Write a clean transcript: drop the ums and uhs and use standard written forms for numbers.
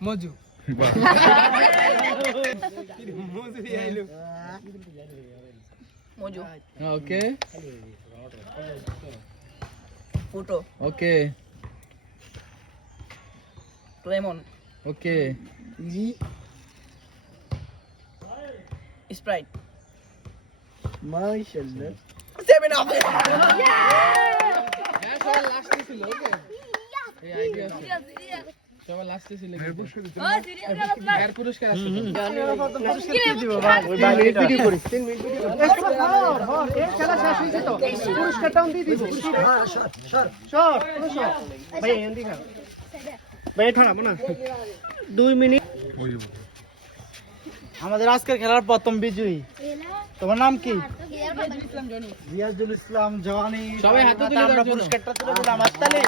মজু মজু ওকে ফুটো ওকে লেমন ওকে স্প্রাইট মাশাআল্লাহ 7 আপ সবাই লাস্টে ছিল ওকে এই আইডিয়া সবাই লাস্টে ছিল এর পুরস্কার আছে ভিডিও করিস 3 মিনিট ভিডিও এই খেলা শেষ হইছে তো পুরস্কারটাও দিয়ে দিব শট ভাই এন্দি খা ভাই ঠড়াবো না 2 মিনিট আমাদের আজকের খেলার প্রথম বিজয়ী তোমার নাম কি রিয়াজুল ইসলাম জনি সবাই হাতে তুলে আমরা দেওয়ার জন্য পুরস্কারটা তুলে দিলাম হাততালি